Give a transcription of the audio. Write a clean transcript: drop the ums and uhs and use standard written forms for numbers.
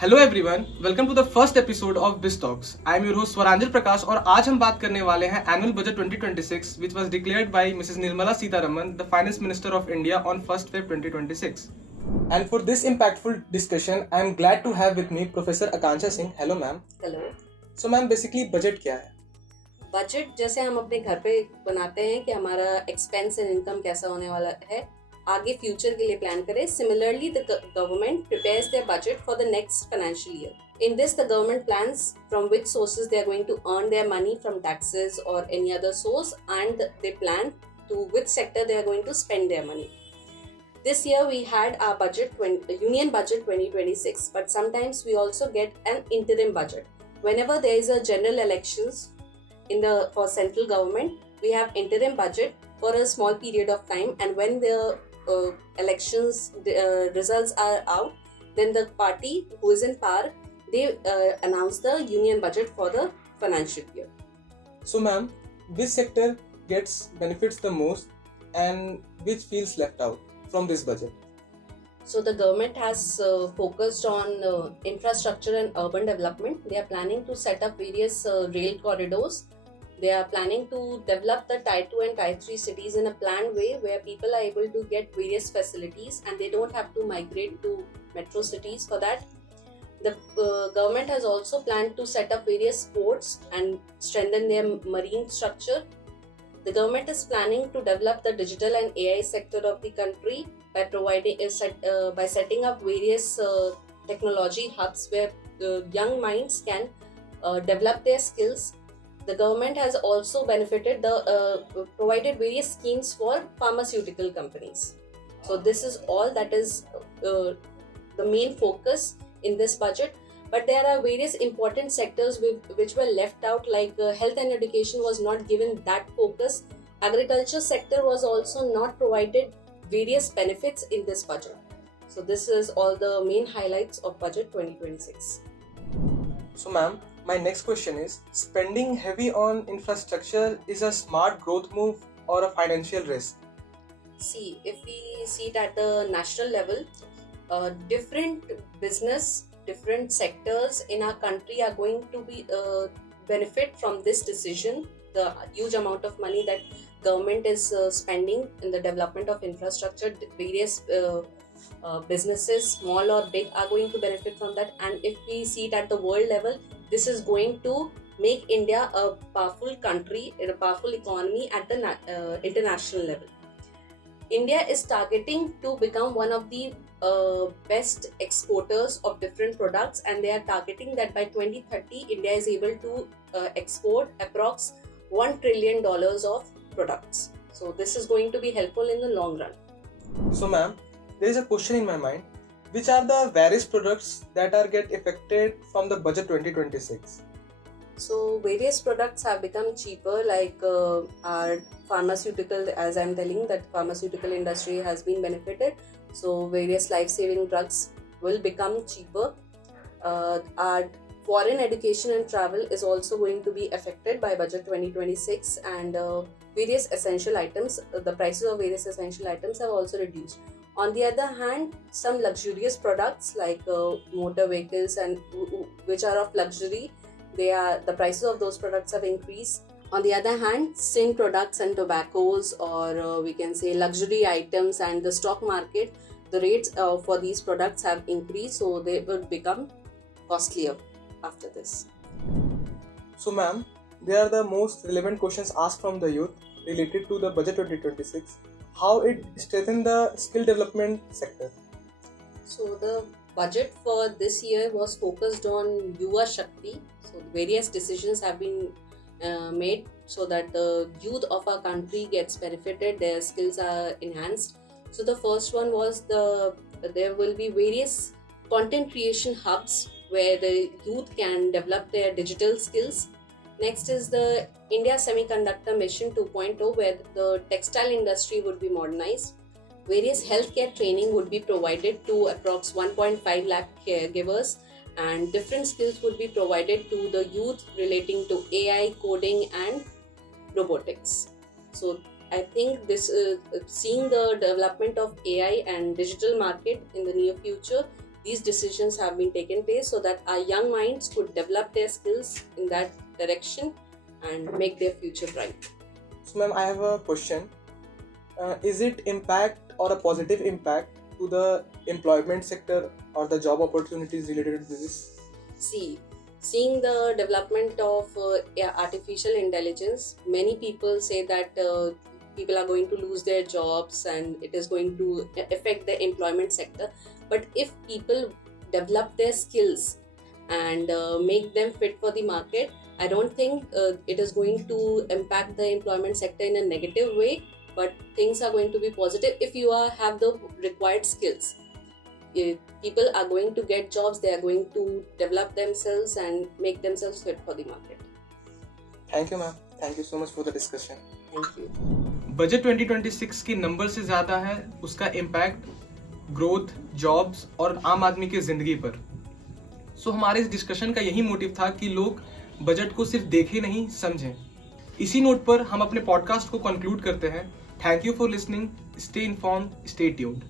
Hello everyone, welcome to the first episode of Biz Talks. I am your host Swaranjal Prakash और आज हम बात करने वाले हैं annual budget 2026 which was declared by Mrs Nirmala Sitharaman, the finance minister of India on 1st Feb 2026. And for this impactful discussion, I am glad to have with me Professor Akansha Singh. Hello ma'am. Hello. So ma'am, basically budget क्या है? Budget जैसे हम अपने घर पे बनाते हैं कि हमारा एक्सपेंस एंड इनकम कैसा होने वाला है, आगे फ्यूचर के लिए प्लान करें। Similarly the government prepares their budget for the next financial year. In this the government plans from which sources they are going to earn their money from taxes और any other source and they plan to which sector they are going to spend their money. This year we had our Union Budget 2026, but sometimes we also get an interim budget. Whenever there is a general elections for central government, we have interim budget for a small period of time, and when the elections results are out, then the party who is in power, they announce the union budget for the financial year. So ma'am, which sector gets benefits the most and which feels left out from this budget? So the government has focused on infrastructure and urban development. They are planning to set up various rail corridors. They are planning to develop the Tier 2 and Tier 3 cities in a planned way where people are able to get various facilities and they don't have to migrate to metro cities for that. The government has also planned to set up various ports and strengthen their marine structure. The government is planning to develop the digital and AI sector of the country by by setting up various technology hubs where young minds can develop their skills. The government has also provided various schemes for pharmaceutical companies. So this is all that is the main focus in this budget. But there are various important sectors which were left out, like health and education was not given that focus. Agriculture sector was also not provided various benefits in this budget. So this is all the main highlights of budget 2026. So ma'am, my next question is, spending heavy on infrastructure is a smart growth move or a financial risk? See, if we see it at the national level, different different sectors in our country are going to be benefit from this decision. The huge amount of money that government is spending in the development of infrastructure, various businesses, small or big, are going to benefit from that. And if we see it at the world level, this is going to make India a powerful country, a powerful economy at the international level. India is targeting to become one of the best exporters of different products, and they are targeting that by 2030 India is able to export approx $1 trillion of products. So this is going to be helpful in the long run. So ma'am, there is a question in my mind. Which are the various products that are get affected from the budget 2026? So various products have become cheaper, like our pharmaceutical, as I'm telling that pharmaceutical industry has been benefited. So various life-saving drugs will become cheaper. Our foreign education and travel is also going to be affected by budget 2026, and various essential items, the prices of various essential items have also reduced. On the other hand, some luxurious products like motor vehicles and which are of luxury, the prices of those products have increased. On the other hand, sin products and tobaccos, or we can say luxury items and the stock market, the rates for these products have increased, so they will become costlier after this. So ma'am, there are the most relevant questions asked from the youth related to the budget 2026. How it strengthen the skill development sector? So the budget for this year was focused on Yuva Shakti. So various decisions have been made so that the youth of our country gets benefited, their skills are enhanced. So the first one was there will be various content creation hubs where the youth can develop their digital skills. Next is the India Semiconductor Mission 2.0, where the textile industry would be modernized. Various healthcare training would be provided to approx 1.5 lakh caregivers, and different skills would be provided to the youth relating to AI, coding and robotics. So I think this seeing the development of AI and digital market in the near future, these decisions have been taken place so that our young minds could develop their skills in that direction and make their future bright. So, ma'am, I have a question. Is it impact or a positive impact to the employment sector or the job opportunities related to this? Seeing the development of artificial intelligence, many people say that people are going to lose their jobs and it is going to affect the employment sector. But if people develop their skills and make them fit for the market, I don't think it is going to impact the employment sector in a negative way, but things are going to be positive if you have the required skills. People are going to get jobs, they are going to develop themselves and make themselves fit for the market. Thank you, ma'am. Thank you so much for the discussion. Thank you. Budget 2026 की number से ज़्यादा है उसका impact growth, jobs और आम आदमी की ज़िंदगी पर. सो हमारे इस डिस्कशन का यही मोटिव था कि लोग बजट को सिर्फ देखें नहीं, समझें. इसी नोट पर हम अपने पॉडकास्ट को कंक्लूड करते हैं. Thank you for listening. Stay informed, stay tuned.